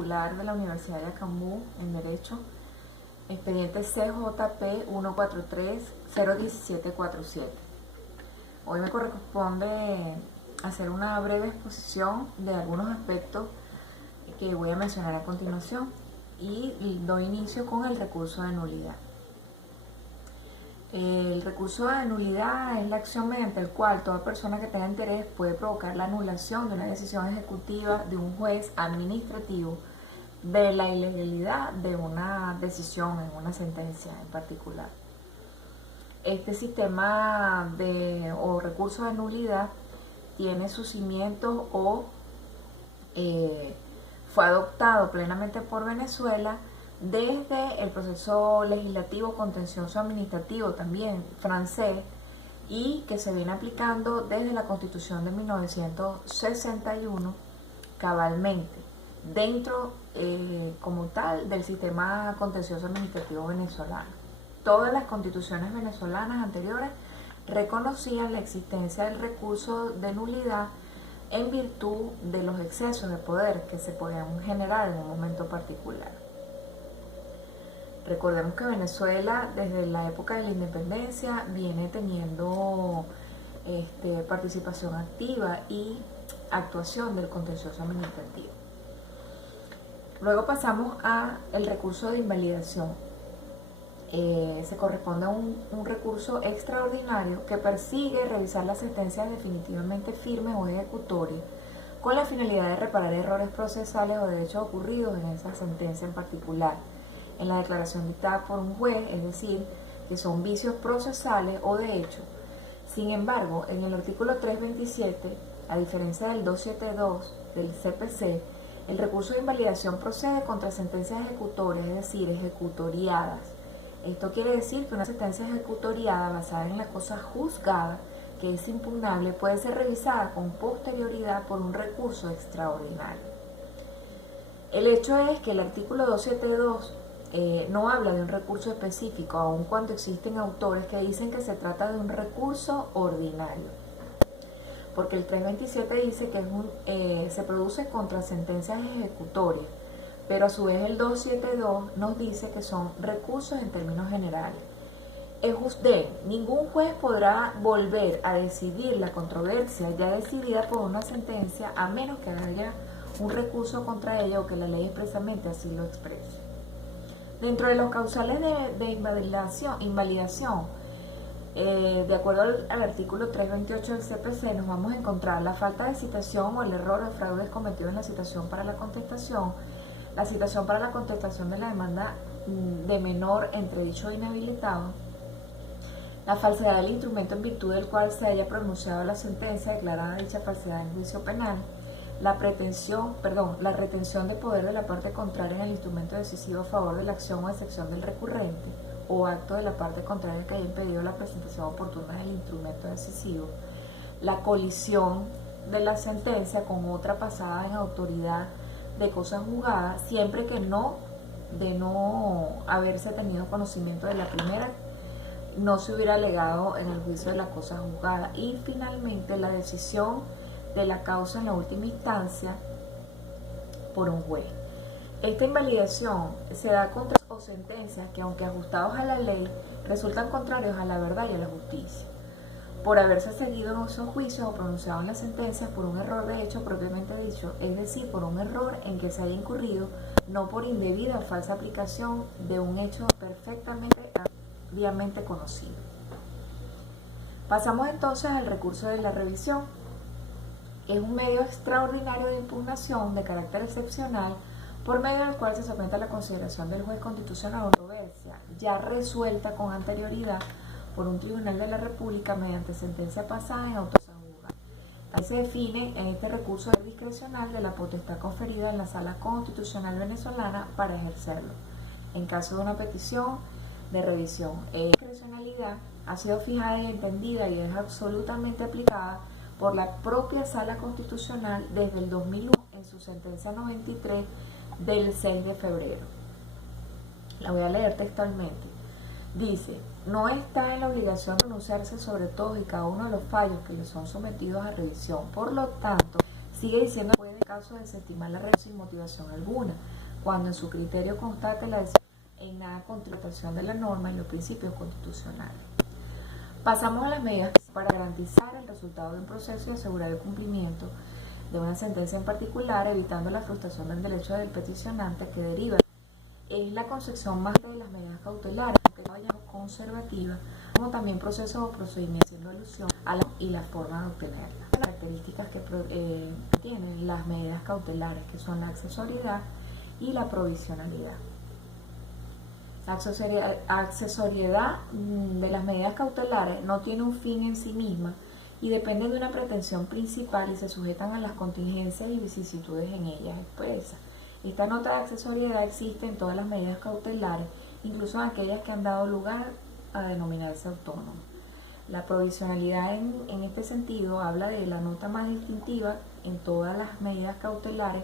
Popular de la Universidad de Acambú en Derecho, expediente CJP 143-01747. Hoy me corresponde hacer una breve exposición de algunos aspectos que voy a mencionar a continuación y doy inicio con el recurso de nulidad. El recurso de nulidad es la acción mediante el cual toda persona que tenga interés puede provocar la anulación de una decisión ejecutiva de un juez administrativo de la ilegalidad de una decisión en una sentencia en particular. Este sistema o recurso de nulidad tiene sus cimientos fue adoptado plenamente por Venezuela desde el proceso legislativo contencioso administrativo también francés, y que se viene aplicando desde la Constitución de 1961 cabalmente dentro como tal del sistema contencioso administrativo venezolano. Todas las constituciones venezolanas anteriores reconocían la existencia del recurso de nulidad en virtud de los excesos de poder que se podían generar en un momento particular. Recordemos que Venezuela desde la época de la independencia viene teniendo participación activa y actuación del contencioso administrativo. Luego pasamos al recurso de invalidación. Se corresponde a un recurso extraordinario que persigue revisar las sentencias definitivamente firmes o ejecutorias con la finalidad de reparar errores procesales o de hechos ocurridos en esa sentencia en particular, en la declaración dictada por un juez, es decir, que son vicios procesales o de hecho. Sin embargo, en el artículo 327, a diferencia del 272 del CPC, el recurso de invalidación procede contra sentencias ejecutorias, es decir, ejecutoriadas. Esto quiere decir que una sentencia ejecutoriada basada en la cosa juzgada, que es impugnable, puede ser revisada con posterioridad por un recurso extraordinario. El hecho es que el artículo 272 no habla de un recurso específico, aun cuando existen autores que dicen que se trata de un recurso ordinario, porque el 327 dice que se produce contra sentencias ejecutorias, pero a su vez el 272 nos dice que son recursos en términos generales. Ningún juez podrá volver a decidir la controversia ya decidida por una sentencia a menos que haya un recurso contra ella o que la ley expresamente así lo exprese. Dentro de los causales de invalidación, de acuerdo al artículo 328 del CPC, nos vamos a encontrar la falta de citación o el error o fraudes cometido en la citación para la contestación de la demanda de menor entredicho o inhabilitado, la falsedad del instrumento en virtud del cual se haya pronunciado la sentencia declarada dicha falsedad en juicio penal, la retención de poder de la parte contraria en el instrumento decisivo a favor de la acción o excepción del recurrente o acto de la parte contraria que haya impedido la presentación oportuna del instrumento decisivo, la colisión de la sentencia con otra pasada en autoridad de cosas juzgadas, siempre que de no haberse tenido conocimiento de la primera, no se hubiera alegado en el juicio de la cosa juzgada, y finalmente la decisión de la causa en la última instancia por un juez. Esta invalidación se da contra sentencias que, aunque ajustados a la ley, resultan contrarios a la verdad y a la justicia, por haberse seguido en esos juicios o pronunciado en las sentencias por un error de hecho propiamente dicho, es decir, por un error en que se haya incurrido, no por indebida o falsa aplicación de un hecho perfectamente ampliamente conocido. Pasamos entonces al recurso de la revisión. Es un medio extraordinario de impugnación de carácter excepcional por medio del cual se somete a la consideración del juez constitucional una controversia ya resuelta con anterioridad por un tribunal de la República mediante sentencia pasada en autoridad juzgada. También se define en este recurso discrecional de la potestad conferida en la Sala Constitucional venezolana para ejercerlo, en caso de una petición de revisión. La discrecionalidad ha sido fijada y entendida y es absolutamente aplicada por la propia Sala Constitucional desde el 2001 en su sentencia 93 del 6 de febrero. La voy a leer textualmente. Dice: no está en la obligación de pronunciarse sobre todos y cada uno de los fallos que le son sometidos a revisión. Por lo tanto, sigue diciendo que puede caso desestimar la regla sin motivación alguna, cuando en su criterio constate la decisión en nada contratación de la norma y los principios constitucionales. Pasamos a las medidas para garantizar el resultado de un proceso y asegurar el cumplimiento de una sentencia en particular, evitando la frustración del derecho del peticionante que deriva. Es la concepción más de las medidas cautelares, que llamamos conservativa, como también procesos o procedimientos haciendo alusión a la forma de obtenerlas. Las características que tienen las medidas cautelares, que son la accesoriedad y la provisionalidad. La accesoriedad de las medidas cautelares no tiene un fin en sí misma y depende de una pretensión principal y se sujetan a las contingencias y vicisitudes en ellas expresas. Esta nota de accesoriedad existe en todas las medidas cautelares, incluso en aquellas que han dado lugar a denominarse autónomas. La provisionalidad en este sentido habla de la nota más distintiva en todas las medidas cautelares,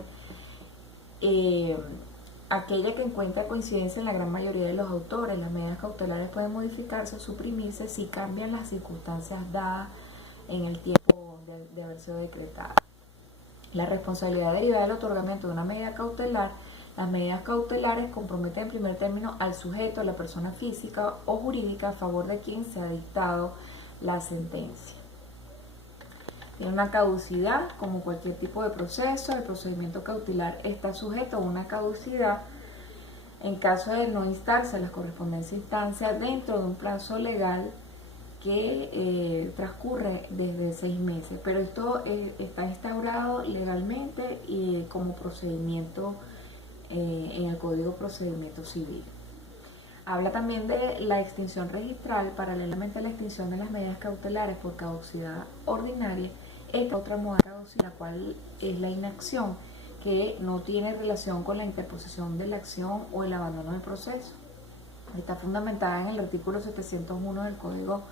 aquella que encuentra coincidencia en la gran mayoría de los autores. Las medidas cautelares pueden modificarse o suprimirse si cambian las circunstancias dadas en el tiempo de haber sido decretada. La responsabilidad derivada del otorgamiento de una medida cautelar. Las medidas cautelares comprometen en primer término al sujeto, a la persona física o jurídica a favor de quien se ha dictado la sentencia. Tiene una caducidad, como cualquier tipo de proceso. El procedimiento cautelar está sujeto a una caducidad en caso de no instarse a la correspondiente instancia dentro de un plazo legal que transcurre desde 6 meses, pero esto está instaurado legalmente y como procedimiento en el Código de Procedimiento Civil. Habla también de la extinción registral. Paralelamente a la extinción de las medidas cautelares por caducidad ordinaria, esta otra modalidad, la cual es la inacción, que no tiene relación con la interposición de la acción o el abandono del proceso. Está fundamentada en el artículo 701 del Código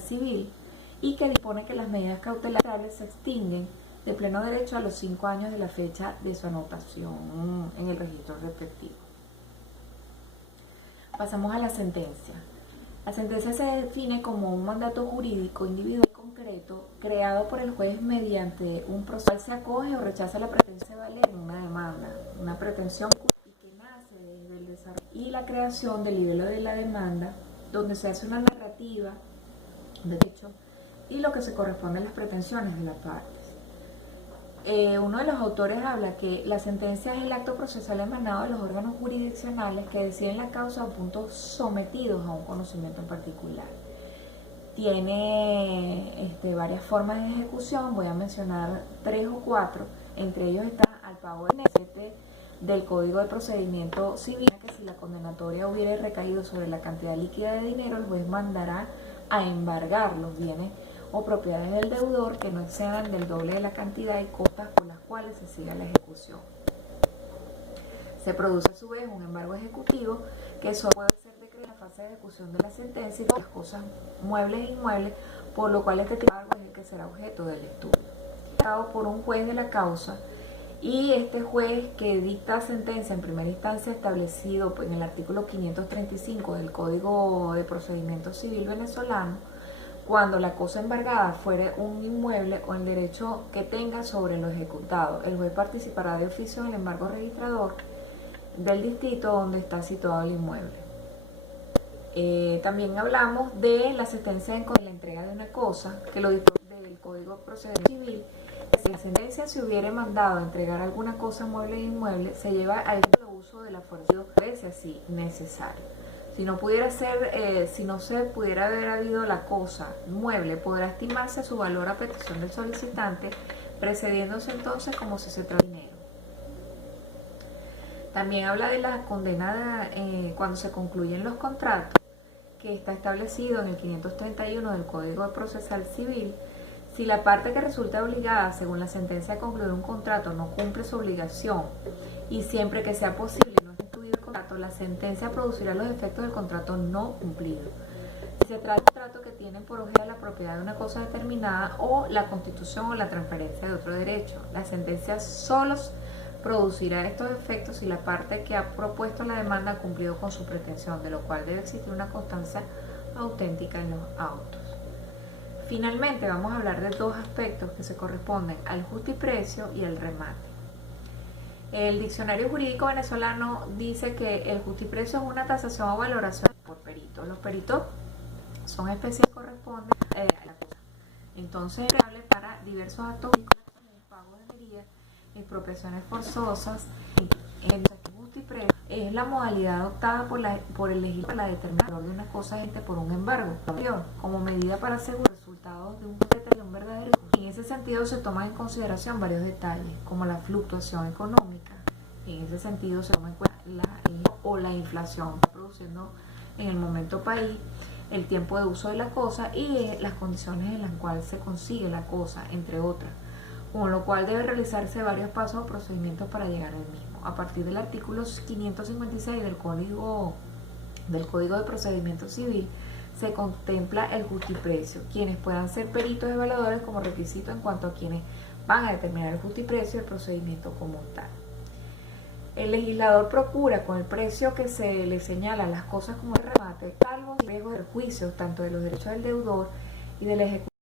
Civil y que dispone que las medidas cautelares se extinguen de pleno derecho a los 5 años de la fecha de su anotación en el registro respectivo. Pasamos a la sentencia. La sentencia se define como un mandato jurídico individual concreto creado por el juez mediante un proceso. Se acoge o rechaza la pretensión de valer en una demanda, una pretensión que nace desde el desarrollo y la creación del nivel de la demanda, donde se hace una narrativa de hecho y lo que se corresponde a las pretensiones de las partes. Uno de los autores habla que la sentencia es el acto procesal emanado de los órganos jurisdiccionales que deciden la causa a puntos sometidos a un conocimiento en particular. Tiene varias formas de ejecución, voy a mencionar 3 o 4, entre ellos está al pago del Código de Procedimiento Civil, que si la condenatoria hubiera recaído sobre la cantidad líquida de dinero, el juez mandará a embargar los bienes o propiedades del deudor que no excedan del doble de la cantidad y costas por las cuales se siga la ejecución. Se produce a su vez un embargo ejecutivo que solo puede ser decretado en la fase de ejecución de la sentencia y las cosas muebles e inmuebles, por lo cual este tipo de embargo es el que será objeto del estudio. Dado por un juez de la causa, y este juez que dicta sentencia en primera instancia establecido en el artículo 535 del Código de Procedimiento Civil venezolano, cuando la cosa embargada fuere un inmueble o el derecho que tenga sobre lo ejecutado, el juez participará de oficio en el embargo registrador del distrito donde está situado el inmueble. También hablamos de la sentencia en la entrega de una cosa, que lo dispone del Código de Procedimiento Civil. Si la sentencia se hubiera mandado a entregar alguna cosa mueble e inmueble, se lleva al uso de la fuerza, si así necesario. Si no se pudiera haber habido la cosa mueble, podrá estimarse su valor a petición del solicitante, precediéndose entonces como si se tratara de dinero. También habla de la condena cuando se concluyen los contratos, que está establecido en el 531 del Código Procesal Civil. Si la parte que resulta obligada, según la sentencia, a concluir un contrato no cumple su obligación y siempre que sea posible no instituir el contrato, la sentencia producirá los efectos del contrato no cumplido. Si se trata de un contrato que tiene por objeto la propiedad de una cosa determinada o la constitución o la transferencia de otro derecho, la sentencia solo producirá estos efectos si la parte que ha propuesto la demanda ha cumplido con su pretensión, de lo cual debe existir una constancia auténtica en los autos. Finalmente vamos a hablar de 2 aspectos que se corresponden al justiprecio y al remate. El diccionario jurídico venezolano dice que el justiprecio es una tasación o valoración por perito. Los peritos son especiales que corresponden a la cosa. Entonces, es variable para diversos actos pago de medidas, expropiaciones forzosas. El justiprecio es la modalidad adoptada por el legislador para determinar el valor de una cosa por un embargo, como medida para asegurar resultados de un verdadero. En ese sentido se toman en consideración varios detalles, como la fluctuación económica. En ese sentido se toma en cuenta la inflación que está produciendo en el momento país, el tiempo de uso de la cosa y las condiciones en las cuales se consigue la cosa, entre otras, con lo cual debe realizarse varios pasos o procedimientos para llegar al mismo. A partir del artículo 556 del Código de Procedimiento Civil se contempla el justiprecio, quienes puedan ser peritos evaluadores como requisito en cuanto a quienes van a determinar el justiprecio y el procedimiento como tal. El legislador procura, con el precio que se le señala a las cosas como el remate, salvo riesgo del juicio, tanto de los derechos del deudor y del ejecutivo.